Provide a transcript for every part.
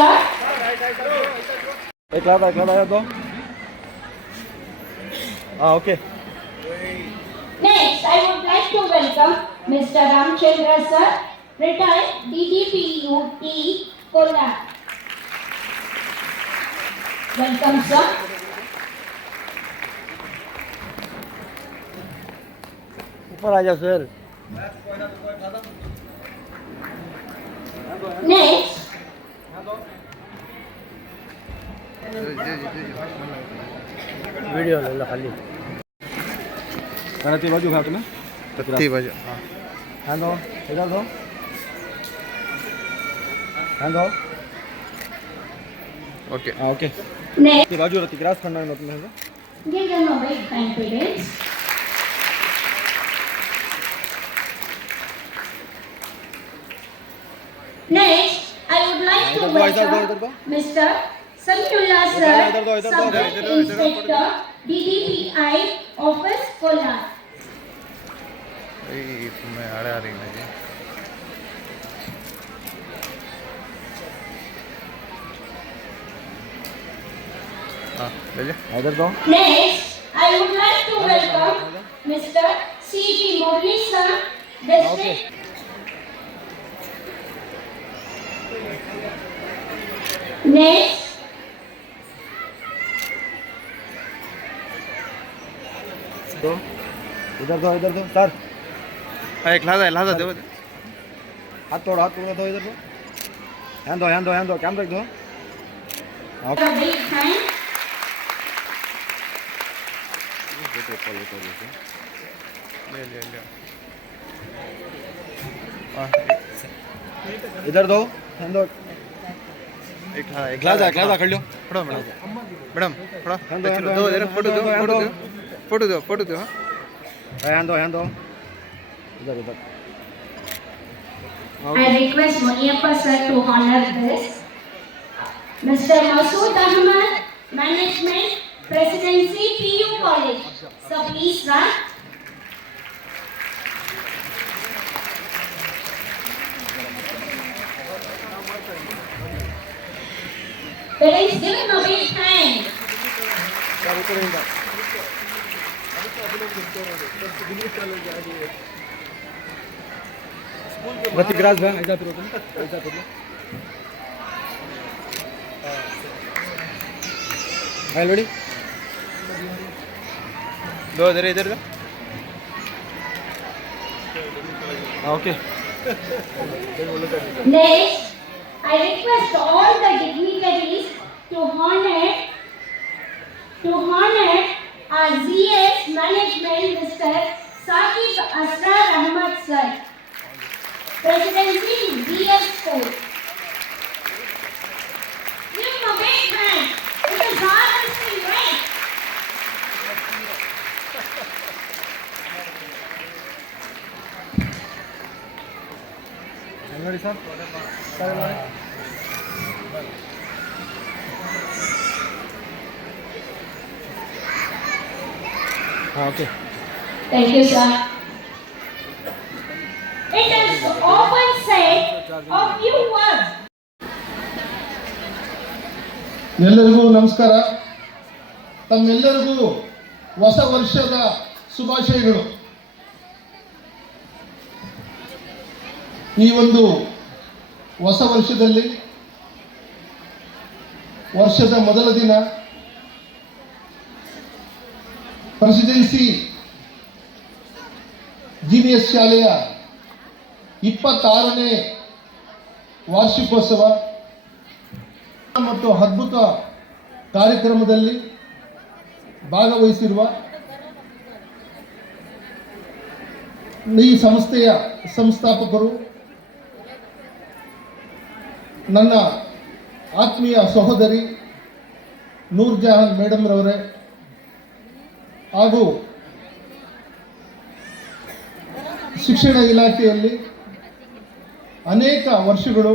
sir. एक लादा आया दो. Okay. Next, I would like to welcome Mr. Ramchandra sir, retired DDPUT Kolar. Welcome sir. ऊपर आ जाओ सर. Next, वीडियो ले लो खाली. करती बाजू है तुम्हें. करती बाजू. हाँ दो. इधर दो. हाँ दो. ओके. ओके. next, बाजू रहती क्रॉस करना है तुम्हें. give them a big confidence. Next, I would like to welcome Mr. Samiullah sir, Sub-Inspector, DDPI Office, Kolar. मैं आ रही हूँ जी. हाँ ले ले. इधर दो. Next, I would like to welcome Mr. C.G. Murli sir, District. Next, दो. इधर दो सर. एक लादा दे. हाथ तोड़ दो. इधर दो. ध्यान दो कैमरा दो. a big hand. इधर दो. ध्यान दो. एक लादा कर लो. फोटो मैडम फोटो दो फोटो दो. ध्यान दो. इधर. I request Muniappa sir to honor this. Mr. Masood Ahmad, Management, Presidency, PU College. So please sir. Parents, give him a big hand. प्रतिग्रास बहन ऐसा फिर रेडी. दो इधर दो. Okay. Next, I request all the dignitaries to honor our ZS Management Mr. Saqib Asrar Ahmad sir, Presidency ZS School. Give him a big hand. It is hardest thing, right? ನೋಡಿ sir. हाँ okay. Thank you, sir. It is often said a few words. ಎಲ್ಲರಿಗೂ ನಮಸ್ಕಾರ. ತಮ್ಮೆಲ್ಲರಿಗೂ ಹೊಸ ವರ್ಷದ ಶುಭಾಶಯಗಳು. ಈ ಒಂದು ಹೊಸ ವರ್ಷದಲ್ಲಿ ವರ್ಷದ ಮೊದಲ ದಿನ ಪ್ರೆಸಿಡೆನ್ಸಿ ಜೀನಿಯಸ್ ಶಾಲೆಯ 26ನೇ ವಾರ್ಷಿಕೋತ್ಸವ ಮತ್ತು ಅದ್ಭುತ ಕಾರ್ಯಕ್ರಮದಲ್ಲಿ ಭಾಗವಹಿಸಿರುವ ಈ ಸಂಸ್ಥೆಯ ಸಂಸ್ಥಾಪಕರು ನನ್ನ ಆತ್ಮೀಯ ಸಹೋದರಿ ನೂರ್ ಜಹಾನ್ ಮೇಡಮ್ ರವರೇ ಹಾಗೂ ಶಿಕ್ಷಣ ಇಲಾಖೆಯಲ್ಲಿ ಅನೇಕ ವರ್ಷಗಳು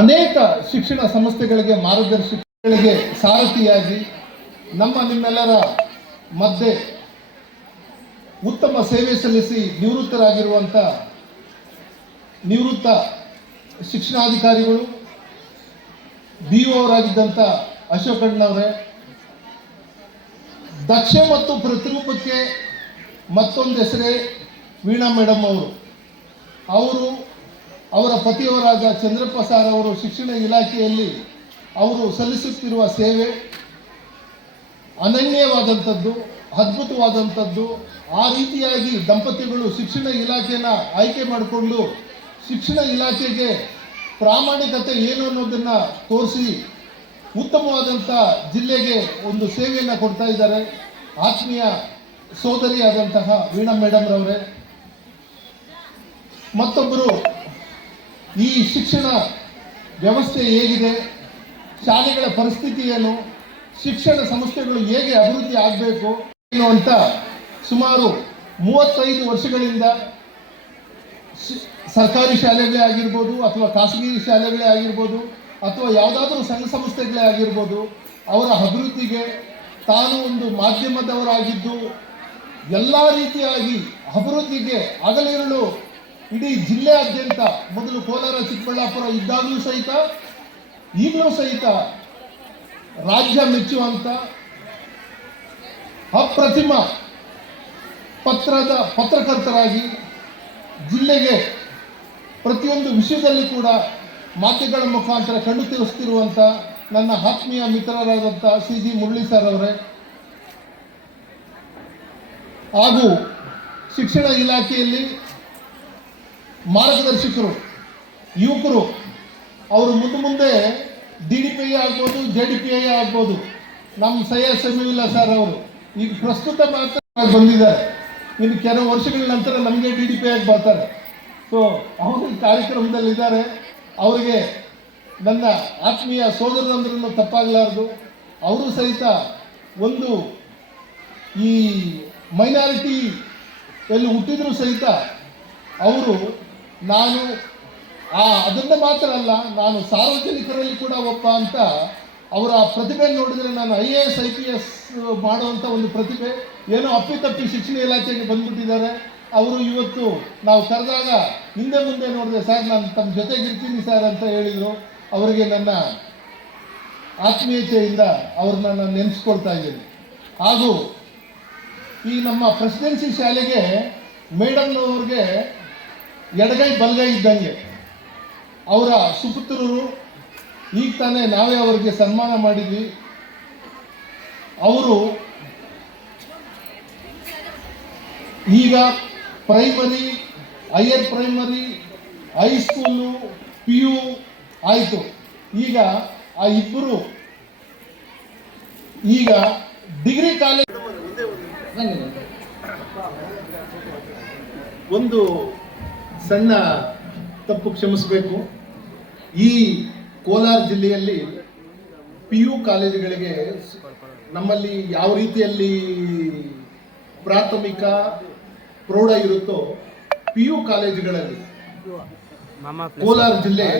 ಅನೇಕ ಶಿಕ್ಷಣ ಸಂಸ್ಥೆಗಳಿಗೆ ಮಾರ್ಗದರ್ಶಕರಿಗೆ ಸಾರಥಿಯಾಗಿ ನಿಮ್ಮೆಲ್ಲರ ಮಧ್ಯೆ ಉತ್ತಮ ಸೇವೆ ಸಲ್ಲಿಸಿ ನಿವೃತ್ತರಾಗಿರುವಂಥ ನಿವೃತ್ತ ಶಿಕ್ಷಣಾಧಿಕಾರಿಗಳು BO ಅವರಾಗಿದ್ದಂಥ ಅಶೋಕಣ್ಣವರೇ, ದಕ್ಷ ಮತ್ತು ಪ್ರತಿರೂಪಕ್ಕೆ ಮತ್ತೊಂದು ಹೆಸರೇ ವೀಣಾ ಮೇಡಮ್ ಅವರು ಅವರ ಪತಿಯವರಾದ ಚಂದ್ರಪ್ಪ ಸಾರ್ ಅವರು ಶಿಕ್ಷಣ ಇಲಾಖೆಯಲ್ಲಿ ಅವರು ಸಲ್ಲಿಸುತ್ತಿರುವ ಸೇವೆ ಅನನ್ಯವಾದಂಥದ್ದು, ಅದ್ಭುತವಾದಂಥದ್ದು. ಆ ರೀತಿಯಾಗಿ ದಂಪತಿಗಳು ಶಿಕ್ಷಣ ಇಲಾಖೆಯನ್ನು ಆಯ್ಕೆ ಮಾಡಿಕೊಂಡು ಶಿಕ್ಷಣ ಇಲಾಖೆಗೆ ಪ್ರಾಮಾಣಿಕತೆ ಏನು ಅನ್ನೋದನ್ನು ತೋರಿಸಿ ಉತ್ತಮವಾದಂಥ ಜಿಲ್ಲೆಗೆ ಒಂದು ಸೇವೆಯನ್ನು ಕೊಡ್ತಾ ಇದ್ದಾರೆ. ಆತ್ಮೀಯ ಸೋದರಿಯಾದಂತಹ ವೀಣಾ ಮೇಡಮ್ ರವರೇ, ಮತ್ತೊಬ್ಬರು ಈ ಶಿಕ್ಷಣ ವ್ಯವಸ್ಥೆ ಹೇಗಿದೆ, ಶಾಲೆಗಳ ಪರಿಸ್ಥಿತಿ ಏನು, ಶಿಕ್ಷಣ ಸಂಸ್ಥೆಗಳು ಹೇಗೆ ಅಭಿವೃದ್ಧಿ ಆಗಬೇಕು ಅಂತ ಸುಮಾರು 35 ವರ್ಷಗಳಿಂದ ಸರ್ಕಾರಿ ಶಾಲೆಗಳೇ ಆಗಿರ್ಬೋದು ಅಥವಾ ಖಾಸಗಿ ಶಾಲೆಗಳೇ ಆಗಿರ್ಬೋದು ಅಥವಾ ಯಾವುದಾದ್ರೂ ಸಂಘ ಸಂಸ್ಥೆಗಳೇ ಆಗಿರ್ಬೋದು, ಅವರ ಅಭಿವೃದ್ಧಿಗೆ ತಾನು ಒಂದು ಮಾಧ್ಯಮದವರಾಗಿದ್ದು ಎಲ್ಲ ರೀತಿಯಾಗಿ ಅಭಿವೃದ್ಧಿಗೆ ಹಗಲಿರುಳು ಇಡೀ ಜಿಲ್ಲೆಯಾದ್ಯಂತ, ಮೊದಲು ಕೋಲಾರ ಚಿಕ್ಕಬಳ್ಳಾಪುರ ಇದ್ದಾಗಲೂ ಸಹಿತ ಈಗಲೂ ಸಹಿತ ರಾಜ್ಯ ಮೆಚ್ಚುವಂಥ ಅಪ್ರತಿಮ ಪತ್ರಕರ್ತರಾಗಿ ಜಿಲ್ಲೆಗೆ ಪ್ರತಿಯೊಂದು ವಿಷಯದಲ್ಲಿ ಕೂಡ ಮಾಧ್ಯಮಗಳ ಮುಖಾಂತರ ಕಣ್ಣು ತೋರಿಸ್ತಿರುವಂಥ ನನ್ನ ಆತ್ಮೀಯ ಮಿತ್ರರಾದಂಥ CG ಮುರಳಿ ಸರ್ ಅವರೇ, ಹಾಗೂ ಶಿಕ್ಷಣ ಇಲಾಖೆಯಲ್ಲಿ ಮಾರ್ಗದರ್ಶಕರು, ಯುವಕರು, ಅವರು ಮುಂದೆ DDPI ಆಗ್ಬೋದು, JDPI ಆಗ್ಬೋದು. ನಮ್ಮ ಸೈಯದ್ ಸಮೀವುಲ್ಲಾ ಸರ್ ಅವರು ಈಗ ಪ್ರಸ್ತುತ ಮಾತ್ರ ಬಂದಿದ್ದಾರೆ. ಇನ್ನು ಕೆಲವು ವರ್ಷಗಳ ನಂತರ ನಮಗೆ DDPI ಆಗಿ ಬರ್ತಾರೆ. ಸೊ ಅವರು ಈ ಕಾರ್ಯಕ್ರಮದಲ್ಲಿದ್ದಾರೆ. ಅವರಿಗೆ ನನ್ನ ಆತ್ಮೀಯ ಸೋದರರಂದ್ರೂ ತಪ್ಪಾಗಲಾರದು. ಅವರು ಸಹಿತ ಒಂದು ಈ ಮೈನಾರಿಟಿ ಎಲ್ಲಿ ಹುಟ್ಟಿದ್ರು ಸಹಿತ ಅವರು ಅದನ್ನು ಮಾತ್ರ ಅಲ್ಲ, ನಾನು ಸಾರ್ವಜನಿಕರಲ್ಲಿ ಕೂಡ ಒಬ್ಬ ಅಂತ ಅವರ ಪ್ರತಿಭೆ ನೋಡಿದರೆ ನಾನು IAS IPS ಮಾಡುವಂಥ ಒಂದು ಪ್ರತಿಭೆ ಏನೋ ಅಪ್ಪಿತಪ್ಪಿ ಶಿಕ್ಷಣ ಇಲಾಖೆಗೆ ಬಂದ್ಬಿಟ್ಟಿದ್ದಾರೆ. ಅವರು ಇವತ್ತು ನಾವು ಕರೆದಾಗ ಹಿಂದೆ ಮುಂದೆ ನೋಡಿದೆ, ಸರ್ ನಾನು ತಮ್ಮ ಜೊತೆಗಿರ್ತೀನಿ ಸರ್ ಅಂತ ಹೇಳಿದರು. ಅವರಿಗೆ ನನ್ನ ಆತ್ಮೀಯತೆಯಿಂದ ಅವ್ರನ್ನ ನಾನು ನೆನೆಸ್ಕೊಳ್ತಾ ಇದ್ದೀನಿ. ಹಾಗೂ ಈ ನಮ್ಮ ಪ್ರೆಸಿಡೆನ್ಸಿ ಶಾಲೆಗೆ ಮೇಡಮ್ನವ್ರಿಗೆ ಎಡಗೈ ಬಲಗೈ ಇದ್ದಂಗೆ. ಅವರ ಸುಪುತ್ರರು ಈಗ ತಾನೇ ನಾವೇ ಅವರಿಗೆ ಸನ್ಮಾನ ಮಾಡಿದ್ವಿ. ಅವರು ಈಗ primary, higher primary, high school, PU ಆಯಿತು. ಈಗ ಆ ಇಬ್ಬರು ಈಗ ಡಿಗ್ರಿ ಕಾಲೇಜ್. ಒಂದು ಸಣ್ಣ ತಪ್ಪು ಕ್ಷಮಿಸಬೇಕು. ಈ ಕೋಲಾರ ಜಿಲ್ಲೆಯಲ್ಲಿ PU ಕಾಲೇಜುಗಳಿಗೆ ನಮ್ಮಲ್ಲಿ ಯಾವ ರೀತಿಯಲ್ಲಿ ಪ್ರಾಥಮಿಕ ಪ್ರೌಢ ಇರುತ್ತೋ PU ಕಾಲೇಜುಗಳಲ್ಲಿ ಕೋಲಾರ ಜಿಲ್ಲೆ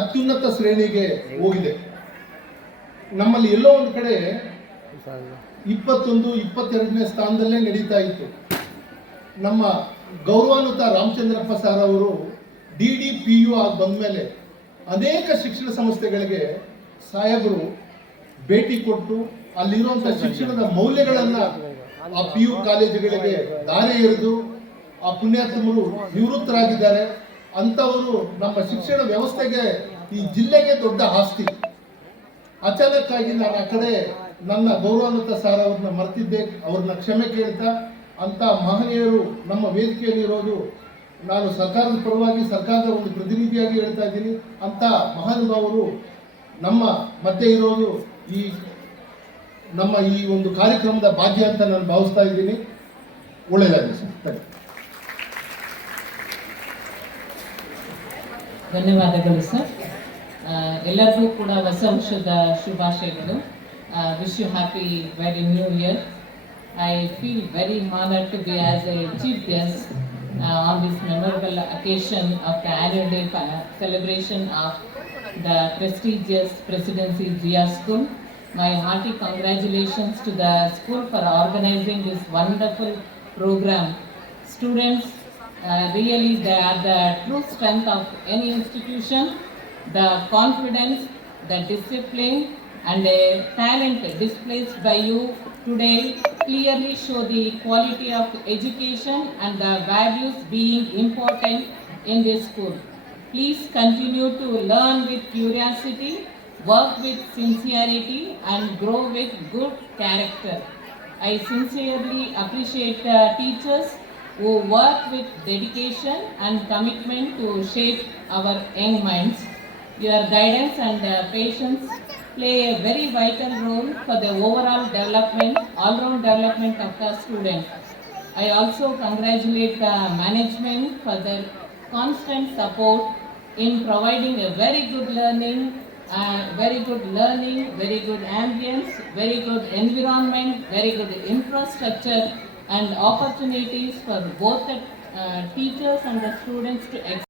ಅತ್ಯುನ್ನತ ಶ್ರೇಣಿಗೆ ಹೋಗಿದೆ. ನಮ್ಮಲ್ಲಿ ಎಲ್ಲೋ ಒಂದು ಕಡೆ 21, 22ನೇ ಸ್ಥಾನದಲ್ಲೇ ನಡೀತಾ ಇತ್ತು. ನಮ್ಮ ಗೌರವಾನ್ವಿತ ರಾಮಚಂದ್ರಪ್ಪ ಸರ್ ಅವರು DDPU ಆಗಿ ಬಂದ ಮೇಲೆ ಅನೇಕ ಶಿಕ್ಷಣ ಸಂಸ್ಥೆಗಳಿಗೆ ಸಾಹೇಬರು ಭೇಟಿ ಕೊಟ್ಟು ಅಲ್ಲಿರುವಂಥ ಶಿಕ್ಷಣದ ಮೌಲ್ಯಗಳನ್ನು ಆ PU ಕಾಲೇಜುಗಳಿಗೆ ದಾರಿ ಎರೆದು ಆ ಪುಣ್ಯಾತ್ಮರು ನಿವೃತ್ತರಾಗಿದ್ದಾರೆ. ಅಂಥವರು ನಮ್ಮ ಶಿಕ್ಷಣ ವ್ಯವಸ್ಥೆಗೆ, ಈ ಜಿಲ್ಲೆಗೆ ದೊಡ್ಡ ಆಸ್ತಿ. ಅಚಾನಕ್ಕಾಗಿ ನಾನು ಆ ಕಡೆ ನನ್ನ ಗೌರವಾನ್ವಿತ ಸರ್ ಅವ್ರನ್ನ ಮರ್ತಿದ್ದೆ, ಅವ್ರನ್ನ ಕ್ಷಮೆ ಕೇಳ್ತಾ. ಅಂಥ ಮಹನೀಯರು ನಮ್ಮ ವೇದಿಕೆಯಲ್ಲಿರೋದು ನಾನು ಸರ್ಕಾರದ ಪರವಾಗಿ, ಸರ್ಕಾರದ ಒಂದು ಪ್ರತಿನಿಧಿಯಾಗಿ ಹೇಳ್ತಾ ಇದ್ದೀನಿ. ಅಂಥ ಮಹಾನುಭಾವರು ನಮ್ಮ ಮಧ್ಯೆ ಇರೋದು ನಮ್ಮ ಈ ಒಂದು ಕಾರ್ಯಕ್ರಮದ ಭಾಗ್ಯ ಅಂತ ನಾನು ಭಾವಿಸ್ತಾ ಇದ್ದೀನಿ. ಒಳ್ಳೆಯದಾಗಲಿ ಸರ್. ಧನ್ಯವಾದಗಳು ಸರ್. ಎಲ್ಲರಿಗೂ ಕೂಡ ಹೊಸ ವರ್ಷದ ಶುಭಾಶಯಗಳು. Wish you happy very new year. I feel very honored to be as a chief guest on this memorable occasion of the annual day celebration of the prestigious Presidency Zia School. My hearty congratulations to the school for organizing this wonderful program. Students Really, they are the true strength of any institution. The confidence, the discipline, and the talent displayed by you today clearly show the quality of education and the values being important in this school. Please continue to learn with curiosity, work with sincerity, and grow with good character. I sincerely appreciate teachers who work with dedication and commitment to shape our young minds. Your guidance and patience play a very vital role for the overall development, all-round development of the student. I also congratulate the management for their constant support in providing a very good learning, very good ambience, very good environment, very good infrastructure and opportunities for both the teachers and the students to